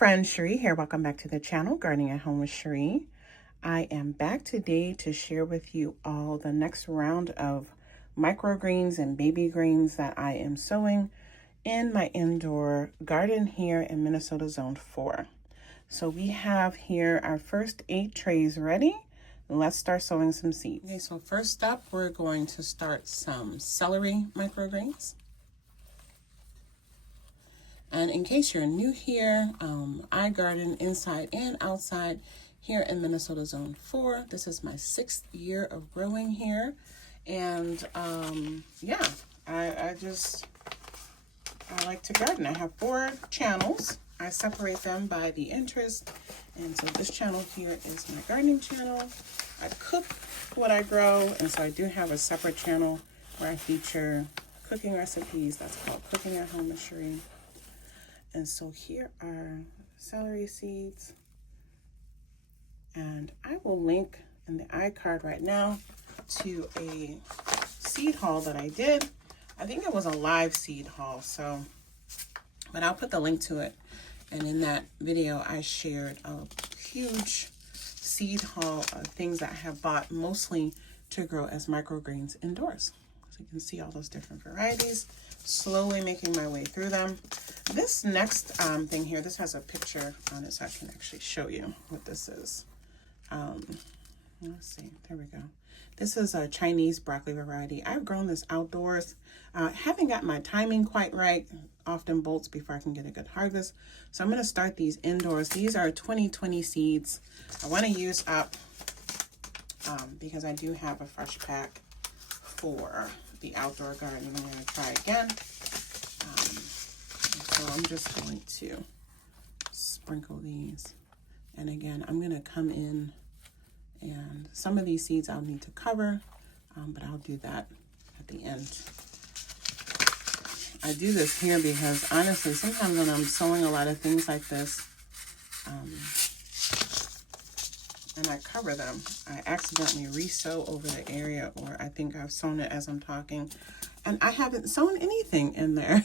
friends, Cherie here. Welcome back to the channel, Gardening at Home with Cherie. I am back today to share with you all the next round of microgreens and baby greens that I am sowing in my indoor garden here in Minnesota Zone 4. So we have here our first 8 trays ready. Let's start sowing some seeds. Okay, so first up, we're going to start some celery microgreens. And in case you're new here, I garden inside and outside here in Minnesota Zone 4. This is my 6th year of growing here. And yeah, I like to garden. I have 4 channels. I separate them by the interest. And so this channel here is my gardening channel. I cook what I grow. And so I do have a separate channel where I feature cooking recipes. That's called Cooking at Home with Cherie. And so here are celery seeds. And I will link in the iCard right now to a seed haul that I did. I think it was a live seed haul, but I'll put the link to it. And in that video, I shared a huge seed haul of things that I have bought mostly to grow as microgreens indoors. So you can see all those different varieties, slowly making my way through them. This next thing here, this has a picture on it so I can actually show you what this is. Let's see, there we go. This is a Chinese broccoli variety. I've grown this outdoors. Haven't got my timing quite right. Often bolts before I can get a good harvest. So I'm going to start these indoors. These are 2020 seeds. I want to use up because I do have a fresh pack for the outdoor garden. I'm going to try again. So I'm just going to sprinkle these. And again, I'm going to come in, and some of these seeds I'll need to cover, but I'll do that at the end. I do this here because honestly, sometimes when I'm sowing a lot of things like this, and I cover them, I accidentally re-sow over the area, or I think I've sown it as I'm talking, and I haven't sown anything in there.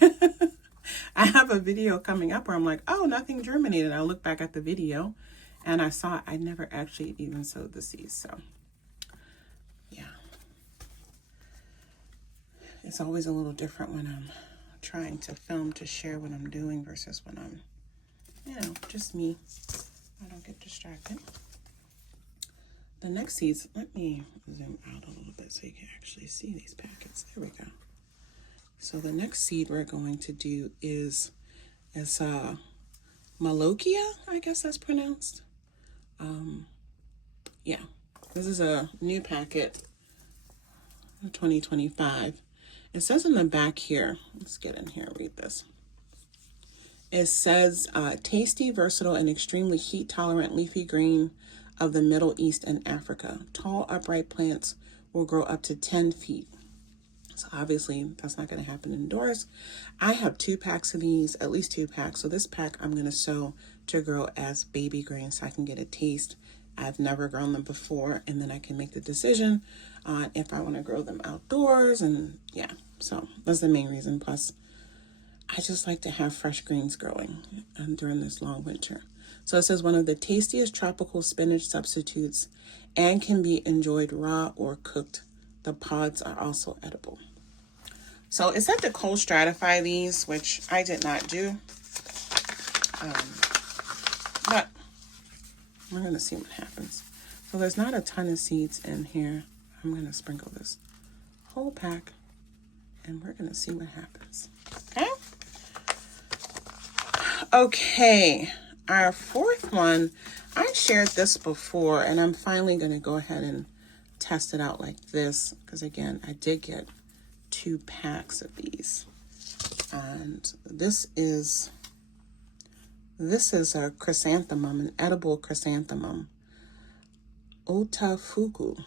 I have a video coming up where I'm like, oh, nothing germinated. I look back at the video and I saw I never actually even sowed the seeds. So yeah, it's always a little different when I'm trying to film to share what I'm doing versus when I'm, just me. I don't get distracted. The next seeds, let me zoom out a little bit so you can actually see these packets. There we go. So the next seed we're going to do is Malokia, I guess that's pronounced. Yeah, this is a new packet, 2025. It says in the back here, let's get in here and read this. It says, tasty, versatile, and extremely heat-tolerant leafy green of the Middle East and Africa. Tall, upright plants will grow up to 10 feet. So obviously that's not going to happen indoors. I have 2 packs of these, at least 2 packs. So this pack I'm going to sow to grow as baby greens so I can get a taste. I've never grown them before, and then I can make the decision on if I want to grow them outdoors. And yeah, so that's the main reason. Plus, I just like to have fresh greens growing during this long winter. So it says one of the tastiest tropical spinach substitutes and can be enjoyed raw or cooked. The pods are also edible. So it said to cold stratify these, which I did not do. But we're going to see what happens. So there's not a ton of seeds in here. I'm going to sprinkle this whole pack, and we're going to see what happens. Okay? Okay. Our 4th one, I shared this before, and I'm finally going to go ahead and test it out like this, because again, I did get 2 packs of these. And this is a chrysanthemum, an edible chrysanthemum, Otafuku.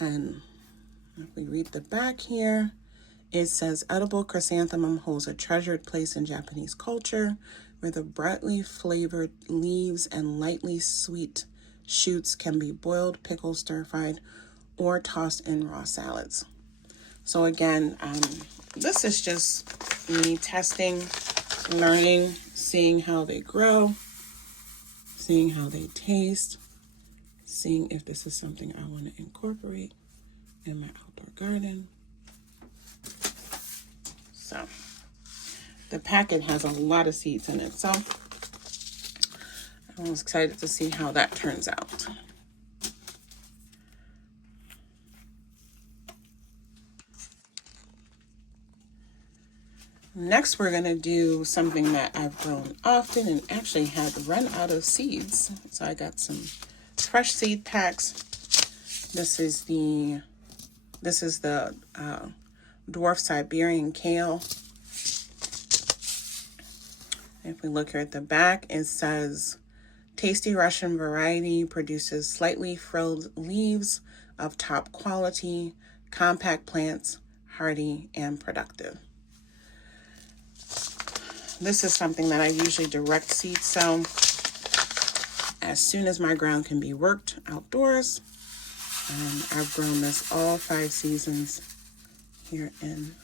And if we read the back here, it says edible chrysanthemum holds a treasured place in Japanese culture, where the brightly flavored leaves and lightly sweet shoots can be boiled, pickled, stir-fried, or tossed in raw salads. So again, this is just me testing learning, seeing how they grow, seeing how they taste, seeing if this is something I want to incorporate in my outdoor garden. So the packet has a lot of seeds in it, so I was excited to see how that turns out. Next, we're going to do something that I've grown often and actually had run out of seeds. So I got some fresh seed packs. This is the dwarf Siberian kale. If we look here at the back, it says, tasty Russian variety produces slightly frilled leaves of top quality, compact plants, hardy and productive. This is something that I usually direct seed sow as soon as my ground can be worked outdoors. And I've grown this all 5 seasons here in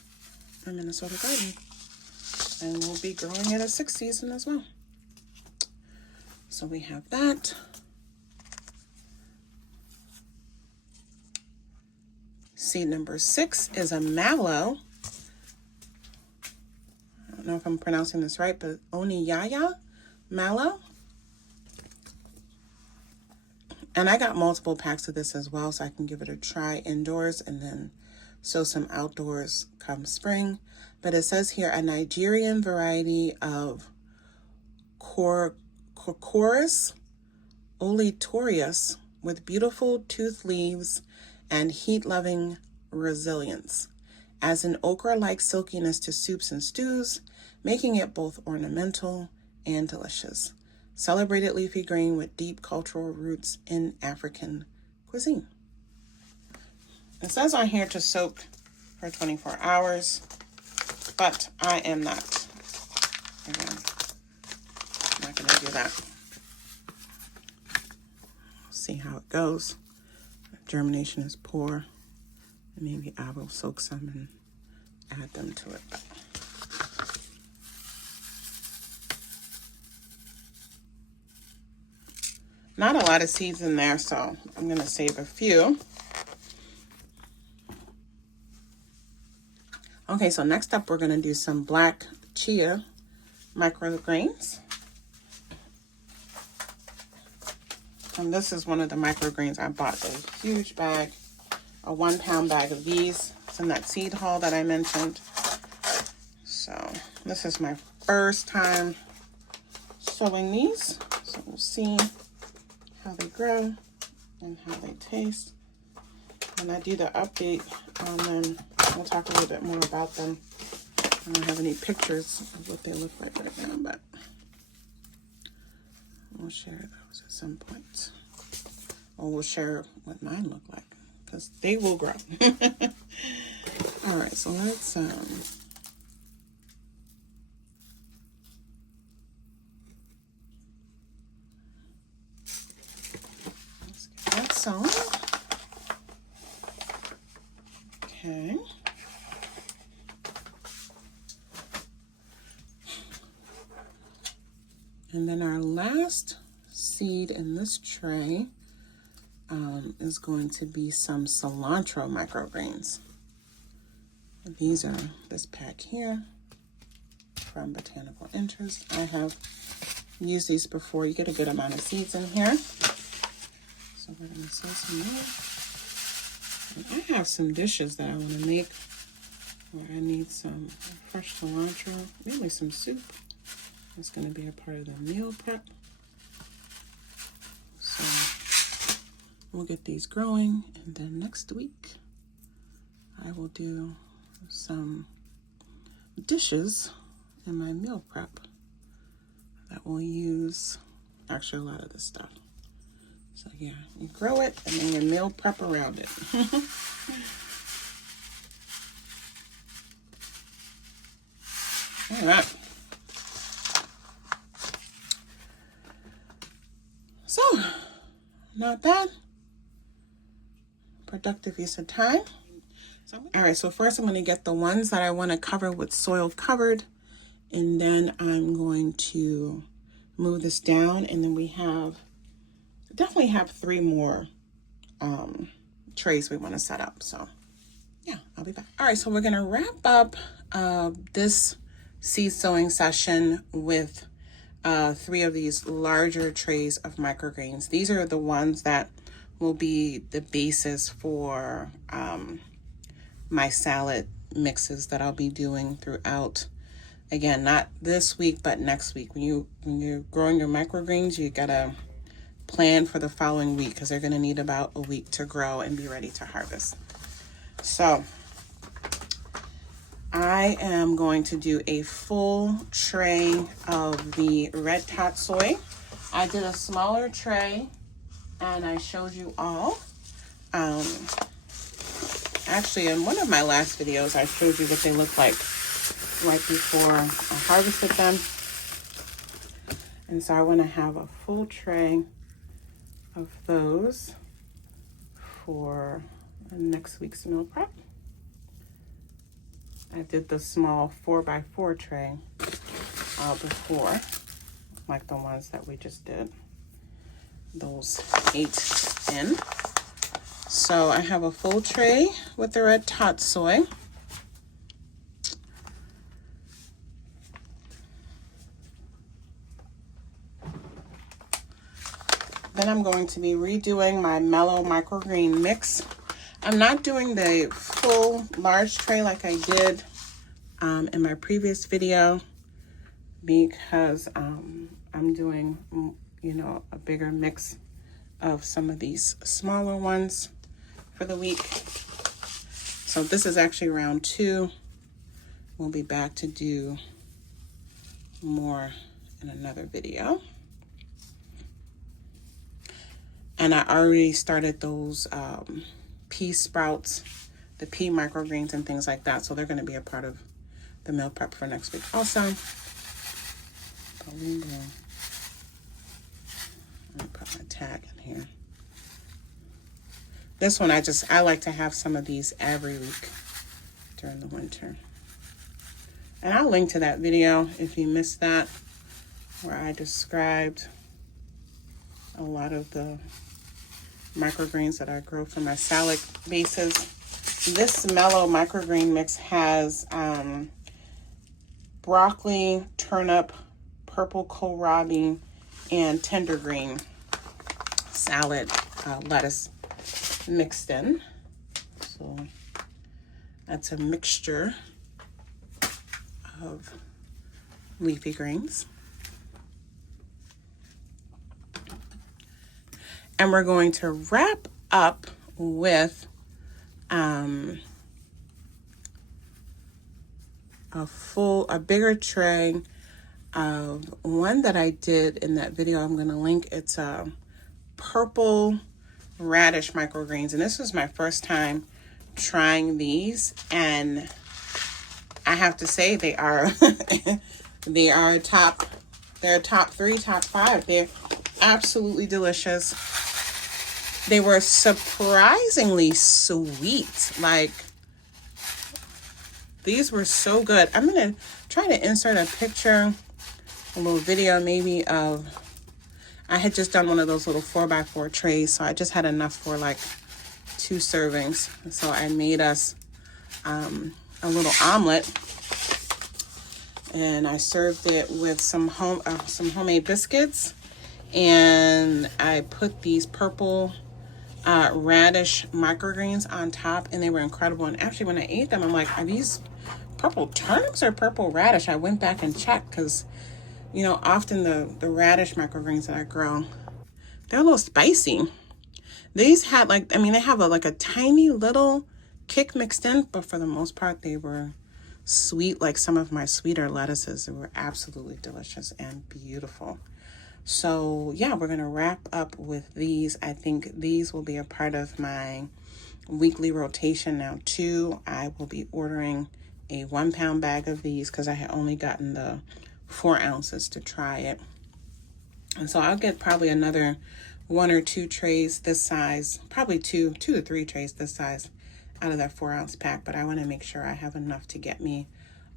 my Minnesota garden. And we'll be growing it a 6th season as well. So we have that. Seed number 6 is a mallow. I don't know if I'm pronouncing this right, but Oniyaya mallow. And I got multiple packs of this as well, so I can give it a try indoors and then sow some outdoors come spring. But it says here a Nigerian variety of Corchorus oletorius with beautiful toothed leaves and heat-loving resilience. Adds an okra-like silkiness to soups and stews, making it both ornamental and delicious. Celebrated leafy green with deep cultural roots in African cuisine. It says on here to soak for 24 hours, but I am not. Again, I'm not going to do that. See how it goes. Germination is poor. Maybe I will soak some and add them to it. Not a lot of seeds in there, so I'm going to save a few. Okay, so next up we're going to do some black chia microgreens. And this is one of the microgreens. I bought a huge bag, a 1-pound bag of these. It's in that seed haul that I mentioned. So this is my first time sowing these. So we'll see how they grow and how they taste. When I do the update on them, we'll talk a little bit more about them. I don't have any pictures of what they look like right now, but we'll share those at some point. Or we'll share what mine look like, because they will grow. All right, so let's get that sown. Okay. And then our last seed in this tray is going to be some cilantro microgreens. These are this pack here from Botanical Interest. I have used these before. You get a good amount of seeds in here. So we're going to sow some more. And I have some dishes that I want to make where I need some fresh cilantro, maybe some soup. It's going to be a part of the meal prep. So we'll get these growing, and then next week I will do some dishes in my meal prep that will use actually a lot of this stuff. So yeah, you grow it and then you meal prep around it. All right. So, not bad. Productive use of time. All right, so first I'm going to get the ones that I want to cover with soil covered And then I'm going to move this down, and then we definitely have 3 more trays we want to set up. So yeah, I'll be back. All right, so we're gonna wrap up this seed sowing session with 3 of these larger trays of microgreens. These are the ones that will be the basis for my salad mixes that I'll be doing throughout. Again, not this week, but next week. When you're growing your microgreens, you gotta plan for the following week, because they're gonna need about a week to grow and be ready to harvest. So I am going to do a full tray of the red tot soy. I did a smaller tray and I showed you all. Actually, in one of my last videos, I showed you what they look like right before I harvested them. And so I want to have a full tray of those for next week's meal prep. I did the small 4x4 tray before, like the ones that we just did, those 8 in. So I have a full tray with the red tot soy. Then I'm going to be redoing my mellow microgreen mix. I'm not doing the full large tray like I did in my previous video, because I'm doing, a bigger mix of some of these smaller ones for the week. So this is actually round 2. We'll be back to do more in another video. And I already started those pea sprouts, the pea microgreens and things like that. So they're going to be a part of the meal prep for next week also. Let me put my tag in here. This one, I like to have some of these every week during the winter. And I'll link to that video if you missed that, where I described a lot of the microgreens that I grow for my salad bases. This mellow microgreen mix has broccoli, turnip, purple kohlrabi, and tender green salad lettuce mixed in. So that's a mixture of leafy greens. And we're going to wrap up with a bigger tray of one that I did in that video. I'm going to link. It's a purple radish microgreens, and this was my first time trying these, and I have to say they are they're top 3, top 5. They're absolutely delicious. They were surprisingly sweet. Like, these were so good. I'm going to try to insert a picture, a little video maybe of, I had just done one of those little 4x4 trays, so I just had enough for like 2 servings. So I made us a little omelet, and I served it with some homemade biscuits, and I put these purple radish microgreens on top, and they were incredible. And actually, when I ate them, I'm like, are these purple turnips or purple radish? I went back and checked, because often the radish microgreens that I grow, they're a little spicy. These had they have a tiny little kick mixed in, but for the most part they were sweet, like some of my sweeter lettuces. They were absolutely delicious and beautiful. So yeah, we're going to wrap up with these. I think these will be a part of my weekly rotation now too. I will be ordering a 1-pound bag of these, because I had only gotten the 4 ounces to try it. And so I'll get probably another 1 or 2 trays this size, probably 2 to 3 trays this size out of that 4-ounce pack. But I want to make sure I have enough to get me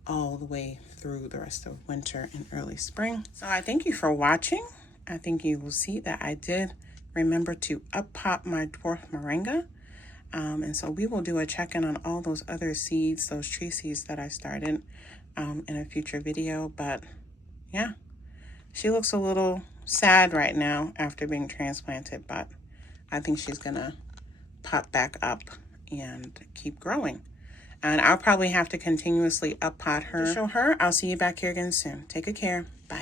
all the way through the rest of winter and early spring. So I thank you for watching. I think you will see that I did remember to up pot my dwarf moringa. And so we will do a check-in on all those other seeds, those tree seeds that I started in a future video. But yeah, she looks a little sad right now after being transplanted, but I think she's gonna pop back up and keep growing. And I'll probably have to continuously up pot her to show her. I'll see you back here again soon. Take good care. Bye.